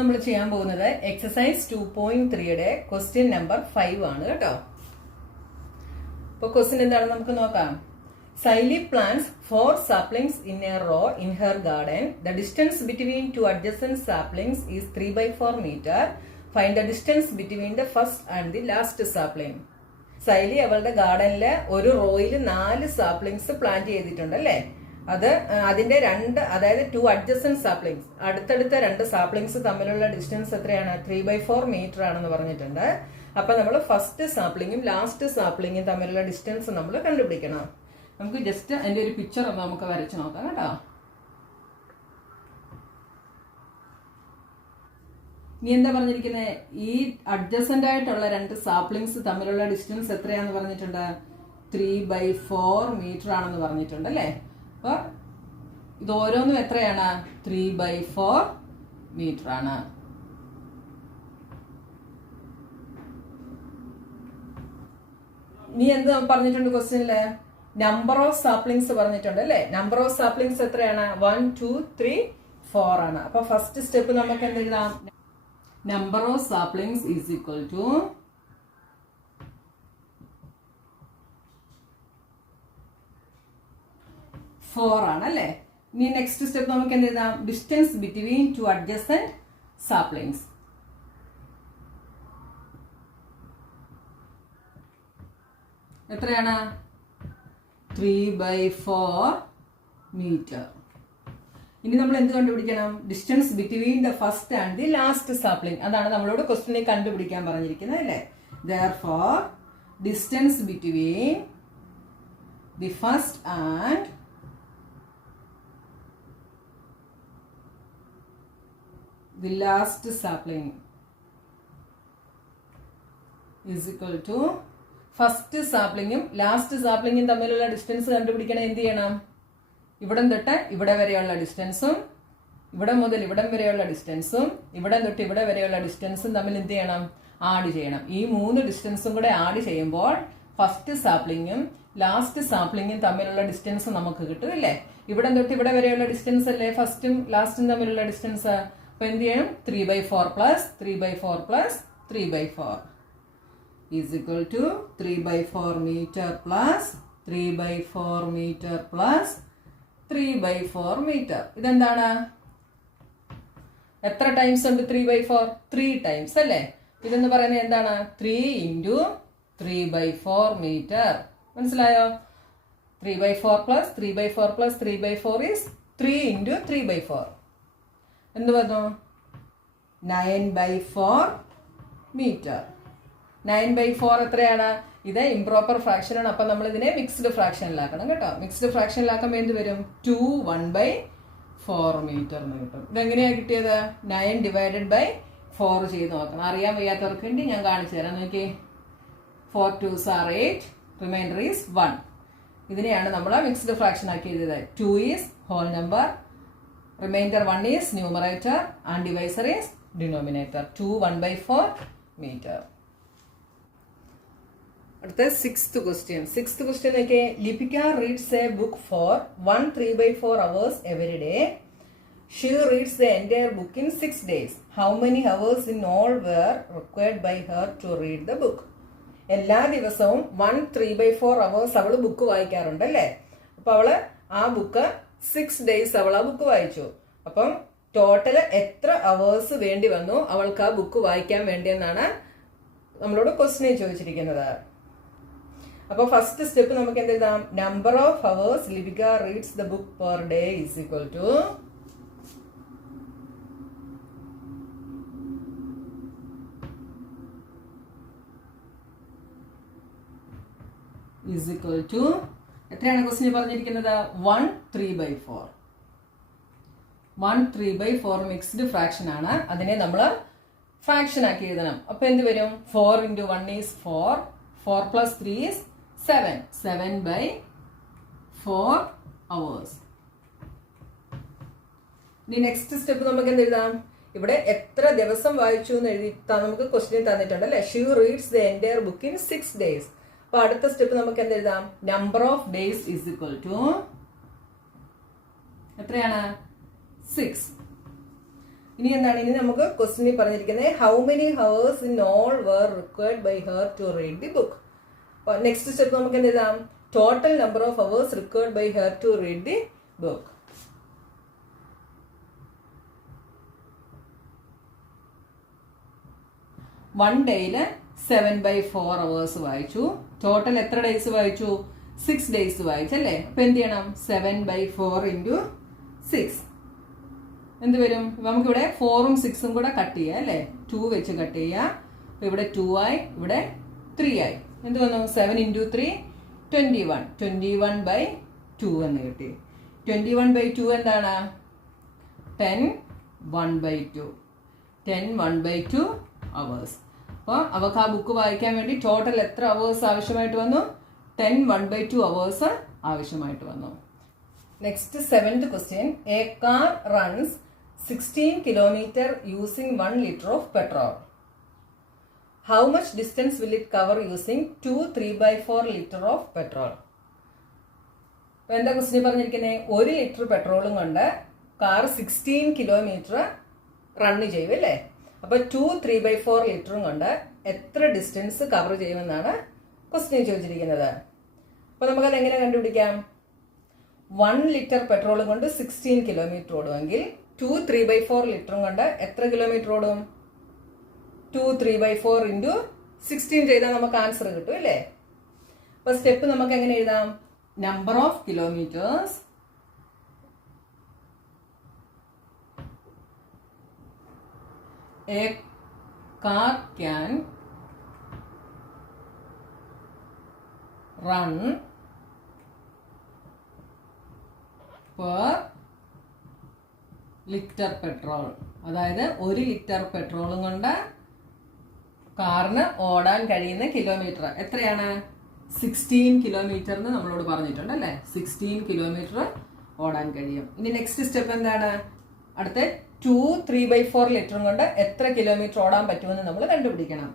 നമ്മൾ ചെയ്യാൻ പോകുന്നത് എക്സസൈസ് 2.3യുടെ ക്വസ്റ്റ്യൻ നമ്പർ 5 ആണ് കേട്ടോ. അപ്പോൾ ക്വസ്റ്റ്യൻ എന്താണെന്ന് നമുക്ക് നോക്കാം. Saili plants 4 saplings in a row in her garden. The distance between two adjacent saplings is 3/4 meter. Find the distance between the first and the last sapling. സൈലി അവളുടെ ഗാർഡനില് ഒരു റോയിൽ 4 saplings plant ചെയ്തിട്ടുണ്ട് അല്ലേ. അതിന്റെ അതായത് 2 അഡ്ജസന്റ് സാപ്ലിങ്സ്, അടുത്തടുത്ത 2 saplings തമ്മിലുള്ള distance എത്രയാണ്? 3/4 metre ആണെന്ന് പറഞ്ഞിട്ടുണ്ട്. അപ്പൊ നമ്മൾ ഫസ്റ്റ് സാപ്ലിങ്ങും ലാസ്റ്റ് സാപ്ലിങ്ങും തമ്മിലുള്ള ഡിസ്റ്റൻസ് നമ്മൾ കണ്ടുപിടിക്കണം. നമുക്ക് ജസ്റ്റ് അതിന്റെ ഒരു പിക്ചർ ഒന്ന് നമുക്ക് വരച്ച് നോക്കാം കേട്ടോ. ഇനി എന്താ പറഞ്ഞിരിക്കുന്നത്? ഈ അഡ്ജസന്റ് ആയിട്ടുള്ള 2 സാപ്ലിങ്സ് തമ്മിലുള്ള ഡിസ്റ്റൻസ് എത്രയാന്ന് പറഞ്ഞിട്ടുണ്ട്? 3/4 മീറ്റർ ആണെന്ന് പറഞ്ഞിട്ടുണ്ട് അല്ലേ. അപ്പൊ ഇത് ഓരോന്നും എത്രയാണ്? 3/4 മീറ്റർ ആണ്. ഇനി എന്ത് പറഞ്ഞിട്ടുണ്ട് ക്വസ്റ്റ്യനില്? നമ്പർ ഓഫ് സാപ്ലിങ്സ് പറഞ്ഞിട്ടുണ്ട് അല്ലെ. നമ്പർ ഓഫ് സാപ്ലിങ്സ് എത്രയാണ്? 1 2 3 4 ആണ്. അപ്പൊ ഫസ്റ്റ് സ്റ്റെപ്പ് നമുക്ക് എന്ത് എഴുതാം? Number of saplings is equal to four ആണ് അല്ലെ. ഇനി നെക്സ്റ്റ് സ്റ്റെപ്പ് നമുക്ക് എന്ത് എഴുതാം? Distance between two adjacent saplings. എത്രയാണ്? 3/4 മീറ്റർ. ഇനി നമ്മൾ എന്ത് കണ്ടുപിടിക്കണം? Distance between the first and the last sapling. അതാണ് നമ്മളോട് ക്വസ്റ്റ്യനിൽ കണ്ടുപിടിക്കാൻ പറഞ്ഞിരിക്കുന്നത് അല്ലേ. Therefore, distance between the first and the last sapling is equal to first സാപ്ലിങ്ങും ലാസ്റ്റ് സാപ്ലിങ്ങും തമ്മിലുള്ള ഡിസ്റ്റൻസ് കണ്ടുപിടിക്കണം. എന്ത് ചെയ്യണം? ഇവിടം തൊട്ട് ഇവിടെ വരെയുള്ള ഡിസ്റ്റൻസും ഇവിടെ മുതൽ ഇവിടം വരെയുള്ള ഡിസ്റ്റൻസും ഇവിടെ തൊട്ട് ഇവിടെ വരെയുള്ള ഡിസ്റ്റൻസും തമ്മിൽ എന്ത് ചെയ്യണം? ആഡ് ചെയ്യണം. ഈ 3 ഡിസ്റ്റൻസും കൂടെ ആഡ് ചെയ്യുമ്പോൾ ഫസ്റ്റ് സാപ്ലിങ്ങും ലാസ്റ്റ് സാപ്ലിങ്ങും തമ്മിലുള്ള ഡിസ്റ്റൻസ് നമുക്ക് കിട്ടും അല്ലേ. ഇവിടം തൊട്ട് ഇവിടെ വരെയുള്ള ഡിസ്റ്റൻസ് അല്ലേ ഫസ്റ്റും ലാസ്റ്റും തമ്മിലുള്ള ഡിസ്റ്റൻസ്. അപ്പൊ എന്ത് ചെയ്യണം? 3/4 plus 3/4 plus 3/4 is equal to 3/4 meter plus 3/4 meter plus 3/4 meter. ഇതെന്താണ്? എത്ര ടൈംസ് ഉണ്ട് 3/4? 3 ടൈംസ് അല്ലേ. ഇതെന്ന് പറയുന്നത് എന്താണ്? 3 × 3/4 മീറ്റർ. മനസ്സിലായോ? 3/4 പ്ലസ് 3/4 പ്ലസ് 3/4 is 3 × 3/4. എന്ത് വന്നു? 9/4 മീറ്റർ. 9/4 എത്രയാണ്? ഇത് ഇംപ്രോപ്പർ ഫ്രാക്ഷൻ ആണ്. അപ്പൊ നമ്മൾ ഇതിനെ മിക്സ്ഡ് ഫ്രാക്ഷനിലാക്കണം കേട്ടോ. മിക്സ്ഡ് ഫ്രാക്ഷനിലാക്കുമ്പോൾ എന്ത് വരും? 2 1/4 മീറ്റർ എന്ന് കിട്ടും. ഇതെങ്ങനെയാ കിട്ടിയത്? 9 / 4 ചെയ്ത് നോക്കണം. അറിയാൻ വയ്യാത്തവർക്ക് വേണ്ടി ഞാൻ കാണിച്ചു തരാം. നോക്കി, 4 2s are 8, റിമൈൻഡർ ഈസ് 1. ഇതിനെയാണ് നമ്മൾ മിക്സ്ഡ് ഫ്രാക്ഷൻ ആക്കി എഴുതിയത്. 2 is whole number, remainder 1 is numerator and divisor is denominator. 2 1/4 metre. അടുത്ത 6th question. 6th question നോക്കിയേ. Lipika reads a book for 1 3/4 hours every day. She reads the entire book in 6 days. How many hours in all were required by her to read the book? എല്ലാ ദിവസവും 1 3/4 hours അവള് book വായിക്കാറുണ്ട് അല്ലേ. അപ്പൊ അവള് ആ book 6 days അവൾ ആ ബുക്ക് വായിച്ചു. അപ്പം ടോട്ടൽ എത്ര അവേഴ്സ് വേണ്ടി വന്നു അവൾക്ക് ആ ബുക്ക് വായിക്കാൻ വേണ്ടിയെന്നാണ് നമ്മളോട് ക്വസ്റ്റ്യൻ ചോദിച്ചിരിക്കുന്നത്. അപ്പൊ ഫസ്റ്റ് സ്റ്റെപ്പ് നമുക്ക് എന്ത് എഴുതാം? Number of hours Lipika reads the book per day is equal to എത്രയാണ് ക്വസ്റ്റ്യൻ പറഞ്ഞിരിക്കുന്നത്? 1 3/4. 1 3/4 മിക്സ്ഡ് ഫ്രാക്ഷൻ ആണ്. അതിനെ നമ്മൾ ഫ്രാക്ഷൻ ആക്കി എഴുതണം. അപ്പൊ എന്ത് വരും? 4 × 1 ഈസ് 4, 4 plus 3 is 7. 7/4 hours. ഇനി നെക്സ്റ്റ് സ്റ്റെപ്പ് നമുക്ക് എന്ത് എഴുതാം? ഇവിടെ എത്ര ദിവസം വായിച്ചു എന്ന് എഴുതി നമുക്ക് ക്വസ്റ്റ്യൻ തന്നിട്ടുണ്ട് അല്ലെ. She reads the entire book in 6 days. അപ്പൊ അടുത്ത സ്റ്റെപ്പ് നമുക്ക് എന്ത് എഴുതാം? Number of days is equal to എത്രയാണ്? 6. ഇനി എന്താണ്, ഇനി നമുക്ക് ക്വസ്റ്റ്യനിൽ പറഞ്ഞിരിക്കുന്നത് how many hours in all were required by her to read the book. Next step നമുക്ക് എന്ത് എഴുതാം, total number of hours required by her to read the book. One ഡേയില് 7/4 അവേഴ്സ് വായിച്ചു. ടോട്ടൽ എത്ര ഡേയ്സ് വായിച്ചു? 6 ഡേയ്സ് വായിച്ചല്ലേ. അപ്പൊ എന്ത് ചെയ്യണം, 7/4 × 6 എന്ത് വരും? നമുക്കിവിടെ 4ഉം 6ഉം കൂടെ കട്ട് ചെയ്യാം അല്ലേ. 2 വെച്ച് കട്ട് ചെയ്യാം. ഇവിടെ 2 ആയി, ഇവിടെ 3 ആയി. എന്ത് വന്നു? 7 × 3 21. 21/2 എന്ന് കിട്ടി. 21/2 എന്താണ്? 10 1/2. 10 1/2 അവേഴ്സ്. അപ്പോൾ അവർക്ക് ആ ബുക്ക് വായിക്കാൻ വേണ്ടി ടോട്ടൽ എത്ര അവേഴ്സ് ആവശ്യമായിട്ട് വന്നു? 10 1/2 അവേഴ്സ് ആവശ്യമായിട്ട് വന്നു. Next 7th question. A car runs 16 kilometre using 1 liter of petrol. How much distance will it cover using 2 3/4 liter of petrol? എന്താ ക്വസ്റ്റ്യൻ പറഞ്ഞിരിക്കുന്നത്? 1 ലിറ്റർ പെട്രോളും കൊണ്ട് കാർ 16 കിലോമീറ്റർ റണ്ണ് ചെയ്യും അല്ലേ. അപ്പൊ 2 3/4 ലിറ്ററും കൊണ്ട് എത്ര ഡിസ്റ്റൻസ് കവർ ചെയ്യുമെന്നാണ് ക്വസ്റ്റ്യൻ ചോദിച്ചിരിക്കുന്നത്. അപ്പൊ നമുക്കത് എങ്ങനെ കണ്ടുപിടിക്കാം? 1 ലിറ്റർ പെട്രോളും കൊണ്ട് 16 കിലോമീറ്റർ ഓടുമെങ്കിൽ 2 3/4 ലിറ്ററും കൊണ്ട് എത്ര കിലോമീറ്റർ ഓടും? 2 3/4 × 16 ചെയ്താൽ നമുക്ക് ആൻസർ കിട്ടും അല്ലേ. അപ്പൊ സ്റ്റെപ്പ് നമുക്ക് എങ്ങനെ എഴുതാം? Number of kilometres a car can run per litre petrol. അതായത് 1 ലിറ്റർ പെട്രോളും കൊണ്ട് കാറിന് ഓടാൻ കഴിയുന്ന കിലോമീറ്റർ എത്രയാണ്? 16 കിലോമീറ്റർ എന്ന് നമ്മളോട് പറഞ്ഞിട്ടുണ്ട് അല്ലേ. 16 കിലോമീറ്റർ ഓടാൻ കഴിയും. ഇനി നെക്സ്റ്റ് സ്റ്റെപ്പ് എന്താണ്? അടുത്ത 2 3/4 ലിറ്ററും കൊണ്ട് എത്ര കിലോമീറ്റർ ഓടാൻ പറ്റുമെന്ന് നമ്മൾ കണ്ടുപിടിക്കണം.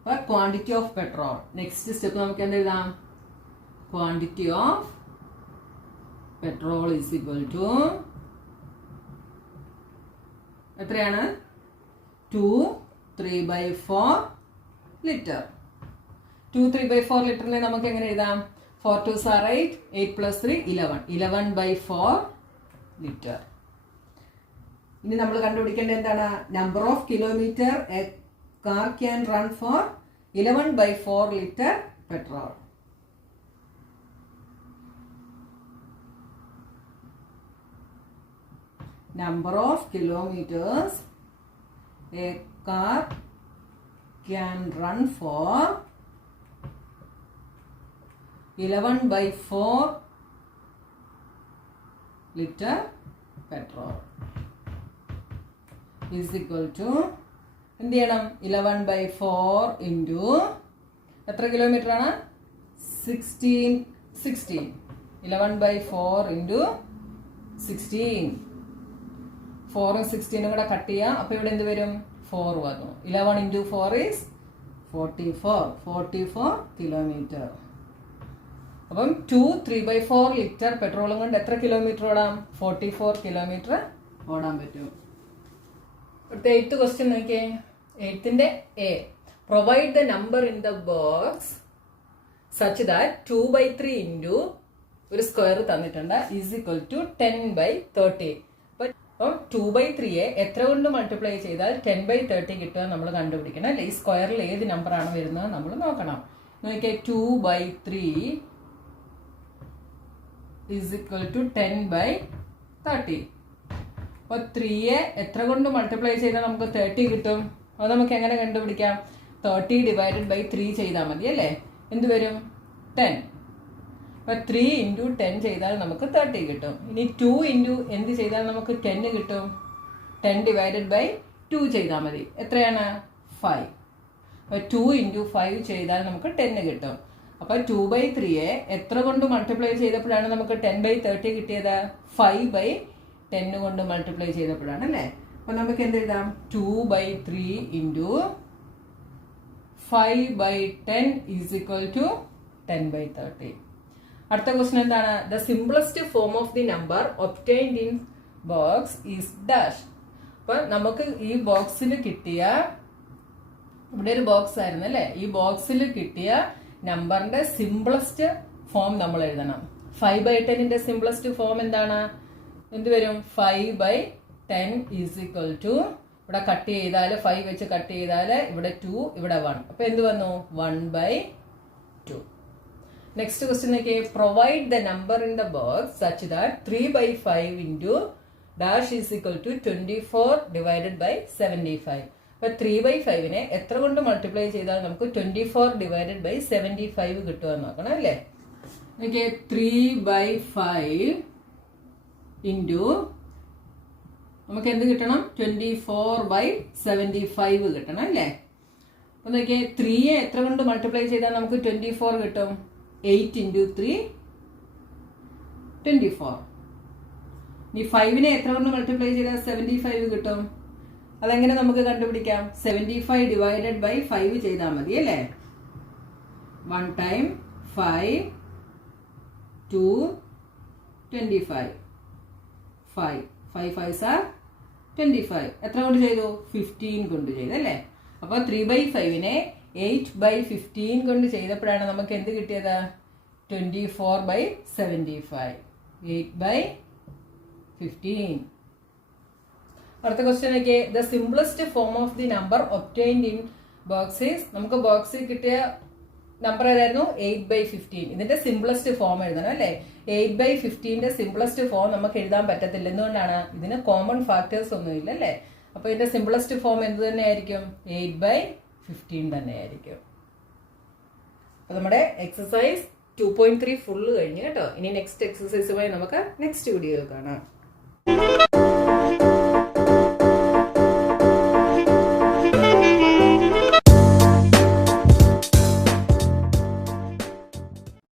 അപ്പൊ quantity of petrol. Next step നമുക്ക് എന്ത് എഴുതാം? Quantity of petrol is equal to എത്രയാണ്? 2 3/4 ലിറ്റർ. 2 3/4 ലിറ്ററിനെ നമുക്ക് എങ്ങനെ എഴുതാം? 4 2s are 8, 8 + 3 11. 11/4 ലിറ്റർ. ഇനി നമ്മൾ കണ്ടുപിടിക്കേണ്ടത് എന്താണ്? Number of kilometre a car can run for 11/4 litre petrol. Number of kilometers a car can run for 11/4 liter petrol is equal to എന്ത് ചെയ്യണം? 11/4 into എത്ര കിലോമീറ്റർ ആണ്? 16. 11/4 into 16. 4ഉം 16ഉം കൂടെ കട്ട് ചെയ്യാം. അപ്പൊ ഇവിടെ എന്ത് വരും? 4 വന്നു. 11 × 4 is 44 കിലോമീറ്റർ. അപ്പം 2 3/4 ലിറ്റർ പെട്രോളും കൊണ്ട് എത്ര കിലോമീറ്റർ ഓടാം? 44 കിലോമീറ്റർ ഓടാൻ പറ്റും. അടുത്ത 8th ക്വസ്റ്റ്യൻ നോക്കിയേ. 8th A. Provide the number in the box such that 2/3 into ഒരു സ്ക്വയർ തന്നിട്ടുണ്ട് ഈസ് ഈക്വൽ ടു 10/30. അപ്പം 2/3 എത്ര കൊണ്ട് മൾട്ടിപ്ലൈ ചെയ്താൽ 10/30 കിട്ടുക നമ്മൾ കണ്ടുപിടിക്കണം അല്ലെ. ഈ സ്ക്വയറിൽ ഏത് നമ്പറാണ് വരുന്നത് നമ്മൾ നോക്കണം. നോക്കിയാൽ 2/3 ഈസ് ഈക്വൽ ടു 10/30. അപ്പോൾ 3 എത്ര കൊണ്ട് മൾട്ടിപ്ലൈ ചെയ്താൽ നമുക്ക് 30 കിട്ടും? അത് നമുക്ക് എങ്ങനെ കണ്ടുപിടിക്കാം? 30 / 3 ചെയ്താൽ മതി അല്ലേ. എന്ത് വരും? 10. അപ്പോൾ 3 × 10 ചെയ്താൽ നമുക്ക് 30 കിട്ടും. ഇനി 2 × എന്ത് ചെയ്താൽ നമുക്ക് 10 കിട്ടും? 10 / 2 ചെയ്താൽ മതി. എത്രയാണ്? 5. അപ്പോൾ 2 × 5 ചെയ്താൽ നമുക്ക് 10 കിട്ടും. അപ്പോൾ 2/3 എത്ര കൊണ്ട് മൾട്ടിപ്ലൈ ചെയ്തപ്പോഴാണ് നമുക്ക് 10/30 കിട്ടിയത്? 5/10 കൊണ്ട് മൾട്ടിപ്ലൈ ചെയ്തപ്പോഴാണ് അല്ലേ. അപ്പോൾ നമുക്ക് എന്ത് എഴുതാം? 2/3 × 5/10 ഈസ് ഈക്വൽ ടു 10/30. അടുത്ത ക്വസ്റ്റ്യൻ എന്താണ്? The simplest form of the number obtained in box is dash. അപ്പൊ നമുക്ക് ഈ ബോക്സിൽ കിട്ടിയ, ഇവിടെ ഒരു ബോക്സ് ആയിരുന്നു അല്ലേ, ഈ ബോക്സിൽ കിട്ടിയ നമ്പറിന്റെ സിംപ്ലസ്റ്റ് ഫോം നമ്മൾ എഴുതണം. 5/10 സിംപ്ലസ്റ്റ് ഫോം എന്താണ്? എന്ത് വരും? 5/10 ഈസ് ഈക്വൽ ടു, ഇവിടെ കട്ട് ചെയ്താൽ 5 വെച്ച് കട്ട് ചെയ്താൽ ഇവിടെ 2, ഇവിടെ 1. അപ്പൊ എന്ത് വന്നു? 1/2. നെക്സ്റ്റ് ക്വസ്റ്റ്യൻ നോക്കിയേ. Provide the number in the box such that 3/5 into dash is equal to 24 divided by 75. അപ്പൊ 3/5 എത്ര കൊണ്ട് മൾട്ടിപ്ലൈ ചെയ്താൽ നമുക്ക് 24 ഡിവൈഡഡ് ബൈ 75 കിട്ടുമെന്ന് നോക്കണം അല്ലേ. നോക്കിയേ, 3/5 ഇൻറ്റു നമുക്ക് എന്ത് കിട്ടണം? 24/75 കിട്ടണം അല്ലേ. അപ്പൊ നോക്കിയേ, 3 എത്ര കൊണ്ട് മൾട്ടിപ്ലൈ ചെയ്താൽ നമുക്ക് 24 കിട്ടും? 8 ഇൻറ്റു 3 24. ഈ 5 എത്ര കൊണ്ട് മൾട്ടിപ്ലൈ ചെയ്താൽ 75 കിട്ടും? അതെങ്ങനെ നമുക്ക് കണ്ടുപിടിക്കാം? 75 ഡിവൈഡഡ് ബൈ 5 ചെയ്താൽ മതി അല്ലേ. 1 ടൈം 5 2 25 5 5 5s are 25. എത്ര കൊണ്ട് ചെയ്തു? 15 കൊണ്ട് ചെയ്തു അല്ലേ. അപ്പൊ 3/5 8/15 കൊണ്ട് ചെയ്തപ്പോഴാണ് നമുക്ക് എന്ത് കിട്ടിയത്? 24/75. 8/15. അടുത്ത ക്വസ്റ്റ്യൻ ഒക്കെ, the simplest form of the number obtained in boxes. നമുക്ക് ബോക്സിൽ കിട്ടിയ നമ്പർ ഏതായിരുന്നു? 8/15. ഇതിന്റെ സിംപ്ലസ്റ്റ് ഫോം എഴുതണം അല്ലേ. 8/15 സിംപ്ലസ്റ്റ് ഫോം നമുക്ക് എഴുതാൻ പറ്റത്തില്ല. എന്തുകൊണ്ടാണ്? ഇതിന് കോമൺ ഫാക്ടേഴ്സ് ഒന്നും ഇല്ല അല്ലേ. അപ്പൊ ഇതിന്റെ സിംപ്ലസ്റ്റ് ഫോം എന്ത് തന്നെ ആയിരിക്കും? 8/15 തന്നെ ആയിരിക്കും. അപ്പൊ നമ്മുടെ എക്സസൈസ് 2.3 ഫുള്ള് കഴിഞ്ഞു കേട്ടോ. ഇനി നെക്സ്റ്റ് എക്സസൈസുമായി നമുക്ക് നെക്സ്റ്റ് വീഡിയോ കാണാം.